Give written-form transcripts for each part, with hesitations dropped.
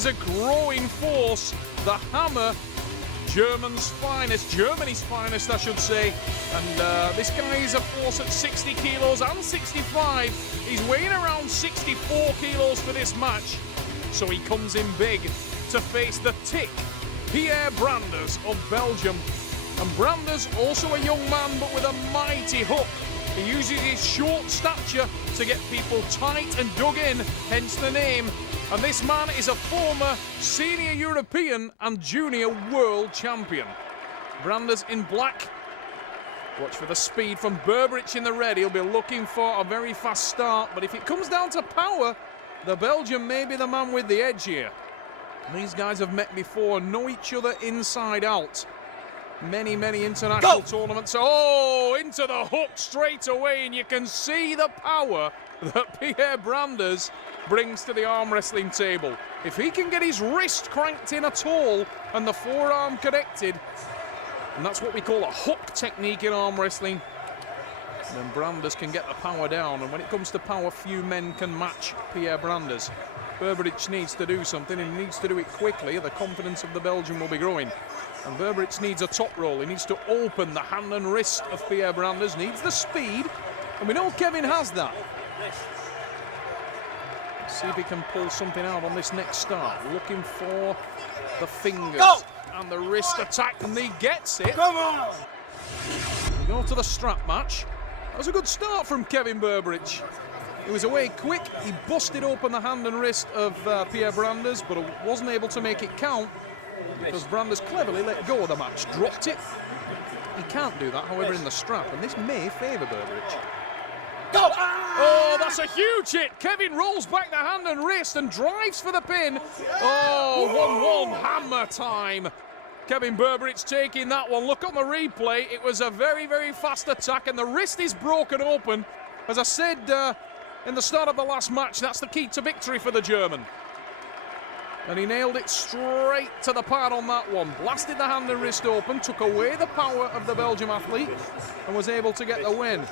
is a growing force. The hammer, Germany's finest, I should say. And this guy is a force at 60 kilos and 65. He's weighing around 64 kilos for this match. So he comes in big to face the tick, Pierre Branders of Belgium. And Branders, also a young man, but with a mighty hook. He uses his short stature to get people tight and dug in, hence the name. And this man is a former senior European and junior world champion. Branders in black. Watch for the speed from Berberich in the red. He'll be looking for a very fast start, but if it comes down to power, the Belgian may be the man with the edge here. These guys have met before, know each other inside out. Many international tournaments. Oh, into the hook straight away, and you can see the power that Pierre Branders brings to the arm wrestling table. If he can get his wrist cranked in at all and the forearm connected, and that's what we call a hook technique in arm wrestling, then Branders can get the power down. And when it comes to power, few men can match Pierre Branders. Berberich needs to do something, and he needs to do it quickly. The confidence of the Belgian will be growing. And Berberich needs a top roll. He needs to open the hand and wrist of Pierre Branders, needs the speed, and we know Kevin has that. Let's see if he can pull something out on this next start. Looking for the fingers and the wrist attack, and he gets it. Come on! We go to the strap match. That was a good start from Kevin Berberich. He was away quick. He busted open the hand and wrist of Pierre Branders, but wasn't able to make it count because Branders cleverly let go of the match, dropped it. He can't do that, however, in the strap, and this may favour Berberich. Go! Oh, that's a huge hit. Kevin rolls back the hand and wrist and drives for the pin. Oh, 1-1, hammer time. Kevin Berberich taking that one. Look on the replay. It was a very fast attack, and the wrist is broken open. As I said in the start of the last match, that's the key to victory for the German. And he nailed it straight to the pad on that one. Blasted the hand and wrist open, took away the power of the Belgian athlete, and was able to get the win.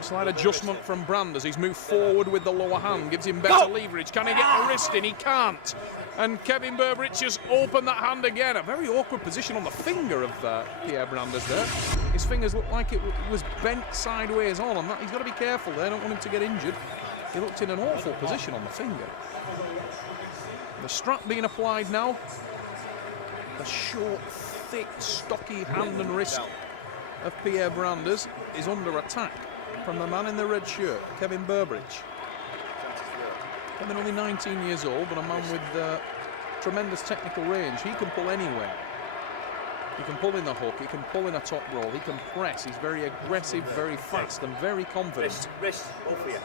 Slight adjustment from Branders. He's moved forward with the lower hand, gives him better leverage. Can he get the wrist in? He can't. And Kevin Berberich has opened that hand again. A very awkward position on the finger of Pierre Branders there. His fingers looked like it was bent sideways on, and that he's got to be careful there. Don't want him to get injured. He looked in an awful position on the finger. The strap being applied now. The short, thick, stocky hand and wrist of Pierre Branders is under attack from the man in the red shirt, Kevin Berberich. Kevin only 19 years old, but a man with tremendous technical range. He can pull anywhere. He can pull in the hook, he can pull in a top roll, he can press. He's very aggressive, very fast, and very confident. Wrist, both of you.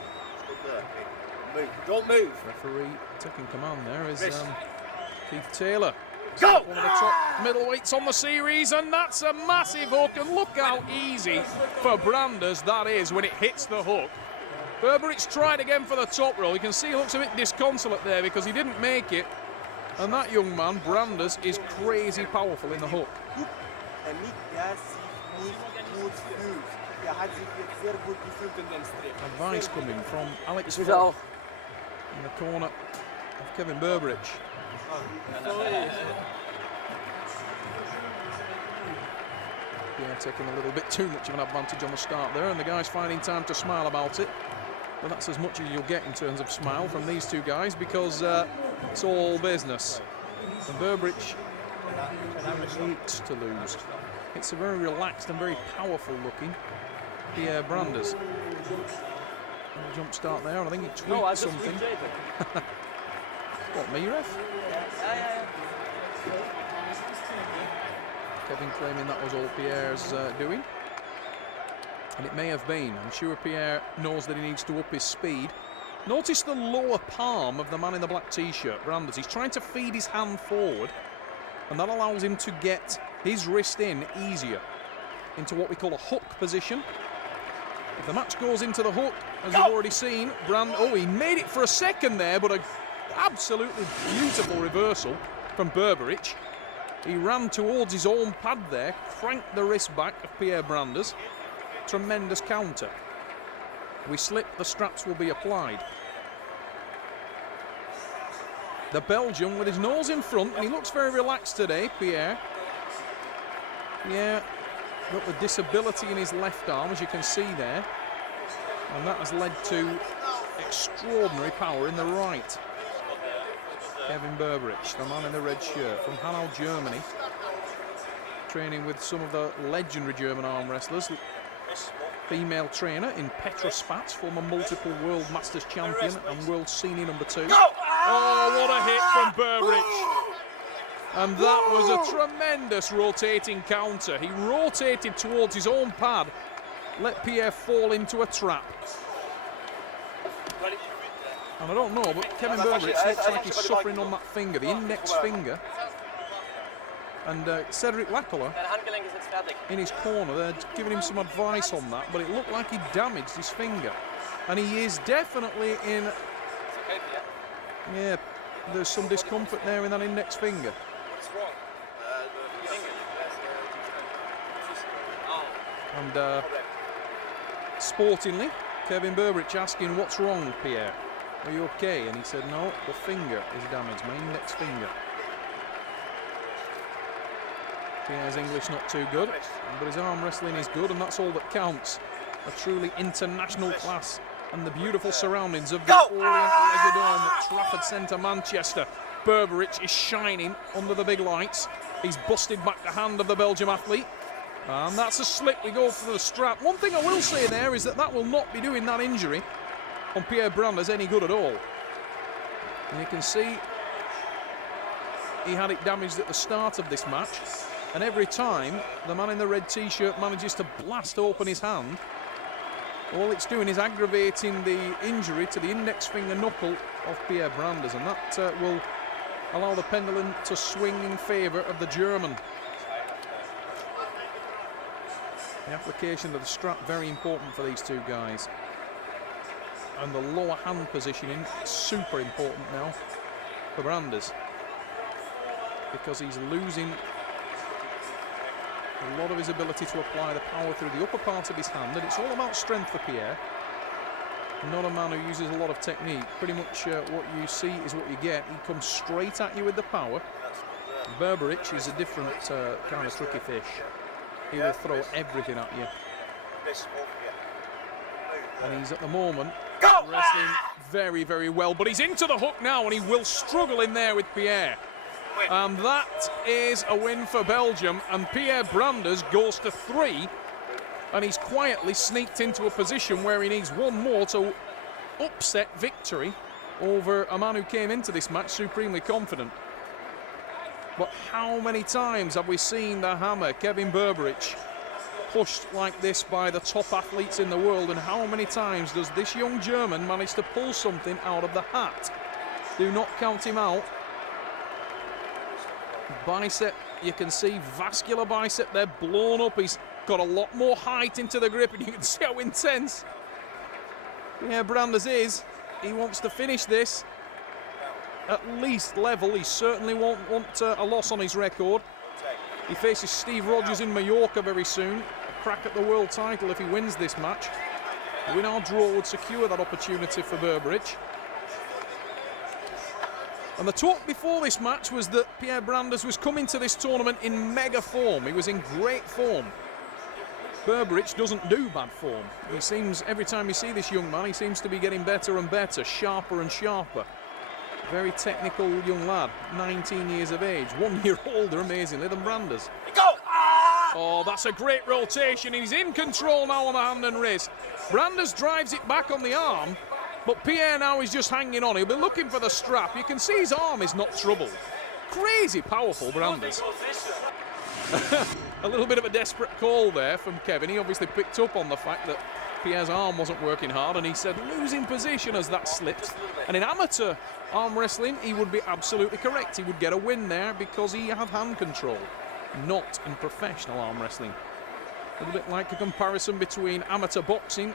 Move. Don't move. Referee taking command there is Keith Taylor. Go! One of the top middleweights on the series, and that's a massive hook, and look how easy for Branders that is when it hits the hook. Berberich tried again for the top roll. You can see he looks a bit disconsolate there because he didn't make it. And that young man, Branders, is crazy powerful in the hook. Advice coming from Alex Fogg in the corner of Kevin Berberich. Yeah, taking a little bit too much of an advantage on the start there, and the guy's finding time to smile about it. But that's as much as you'll get in terms of smile from these two guys, because it's all business. And Berberich hates to lose. It's a very relaxed and very powerful looking Pierre Branders. Jump start there, and I think he tweaked something. What, me, ref? Kevin claiming that was all Pierre's doing. And it may have been. I'm sure Pierre knows that he needs to up his speed. Notice the lower palm of the man in the black t-shirt, Branders. He's trying to feed his hand forward, and that allows him to get his wrist in easier into what we call a hook position. If the match goes into the hook, as you've already seen, he made it for a second there, but an absolutely beautiful reversal from Berberich. He ran towards his own pad there, cranked the wrist back of Pierre Branders. Tremendous counter. We slip, the straps will be applied. the Belgian, with his nose in front, and he looks very relaxed today, Pierre. Yeah, got the disability in his left arm, as you can see there, and that has led to extraordinary power in the right. Kevin Berberich, the man in the red shirt from Hanau, Germany, training with some of the legendary German arm wrestlers. Female trainer in Petra Spatz, former multiple World Masters champion and World Senior #2. Oh, what a hit from Berberich. And that was a tremendous rotating counter. He rotated towards his own pad, let Pierre fall into a trap. And I don't know, but Kevin Berberich looks like he's suffering on that finger, the index finger. And Cedric Lacola in his corner, they're giving him some advice on that, but it looked like he damaged his finger. And he is definitely in... Yeah, there's some discomfort there in that index finger. And sportingly, Kevin Berberich asking, what's wrong, Pierre? Are you okay? And he said, no, the finger is damaged, my index finger. Pierre's English not too good, but his arm wrestling is good, and that's all that counts. A truly international class, and the beautiful surroundings of the Orient Legadome at Trafford Centre, Manchester. Berberich is shining under the big lights. He's busted back the hand of the Belgium athlete, and that's a slip. We go for the strap. One thing I will say there is that will not be doing that injury on Pierre Branders any good at all. And you can see he had it damaged at the start of this match. And every time the man in the red t-shirt manages to blast open his hand, all it's doing is aggravating the injury to the index finger knuckle of Pierre Branders, and that will allow the pendulum to swing in favour of the German. The application of the strap, very important for these two guys. And the lower hand positioning, super important now for Branders, because he's losing a lot of his ability to apply the power through the upper part of his hand, and it's all about strength for Pierre. Not a man who uses a lot of technique. Pretty much what you see is what you get. He comes straight at you with the power. Berberich is a different kind of tricky fish. He will throw everything at you. And he's at the moment wrestling very, very well, but he's into the hook now, and he will struggle in there with Pierre. And that is a win for Belgium, and Pierre Branders goes to 3, and he's quietly sneaked into a position where he needs one more to upset victory over a man who came into this match supremely confident. But how many times have we seen the hammer, Kevin Berberich, pushed like this by the top athletes in the world, and how many times does this young German manage to pull something out of the hat? Do not count him out. Bicep, you can see vascular bicep there, blown up. He's got a lot more height into the grip, and you can see how intense Pierre Branders is. He wants to finish this at least level. He certainly won't want a loss on his record. He faces Steve Rogers in Mallorca very soon. A crack at the world title if he wins this match. Win or draw would secure that opportunity for Berberich. And the talk before this match was that Pierre Branders was coming to this tournament in mega form. He was in great form. Berberich doesn't do bad form. He seems, every time you see this young man, he seems to be getting better and better, sharper and sharper. Very technical young lad, 19 years of age, 1 year older, amazingly, than Branders. Oh, that's a great rotation. He's in control now on the hand and wrist. Branders drives it back on the arm, but Pierre now is just hanging on. He'll be looking for the strap. You can see his arm is not troubled. Crazy powerful, Branders. A little bit of a desperate call there from Kevin. He obviously picked up on the fact that Pierre's arm wasn't working hard, and he said losing position as that slipped. And in amateur arm wrestling, he would be absolutely correct. He would get a win there because he had hand control. Not in professional arm wrestling. A little bit like a comparison between amateur boxing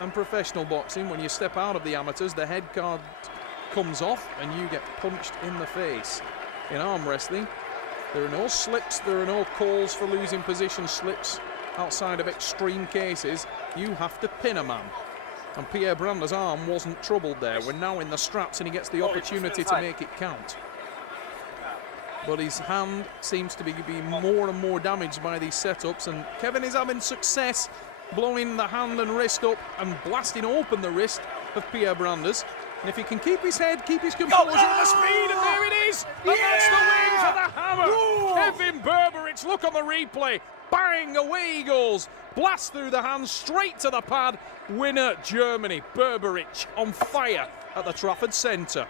and professional boxing. When you step out of the amateurs, the head guard comes off and you get punched in the face. In arm wrestling, there are no slips, there are no calls for losing position slips outside of extreme cases. You have to pin a man. And Pierre Brander's arm wasn't troubled there. We're now in the straps and he gets the opportunity to make it count. But his hand seems to be more and more damaged by these setups, and Kevin is having success blowing the hand and wrist up and blasting open the wrist of Pierre Brander's. And if he can keep his head, keep his composure and the speed, and there it is! And that's the win for the Hammer! Whoa. Kevin Berberich, look on the replay. Bang, away he goes. Blast through the hands, straight to the pad. Winner, Germany. Berberich on fire at the Trafford Centre.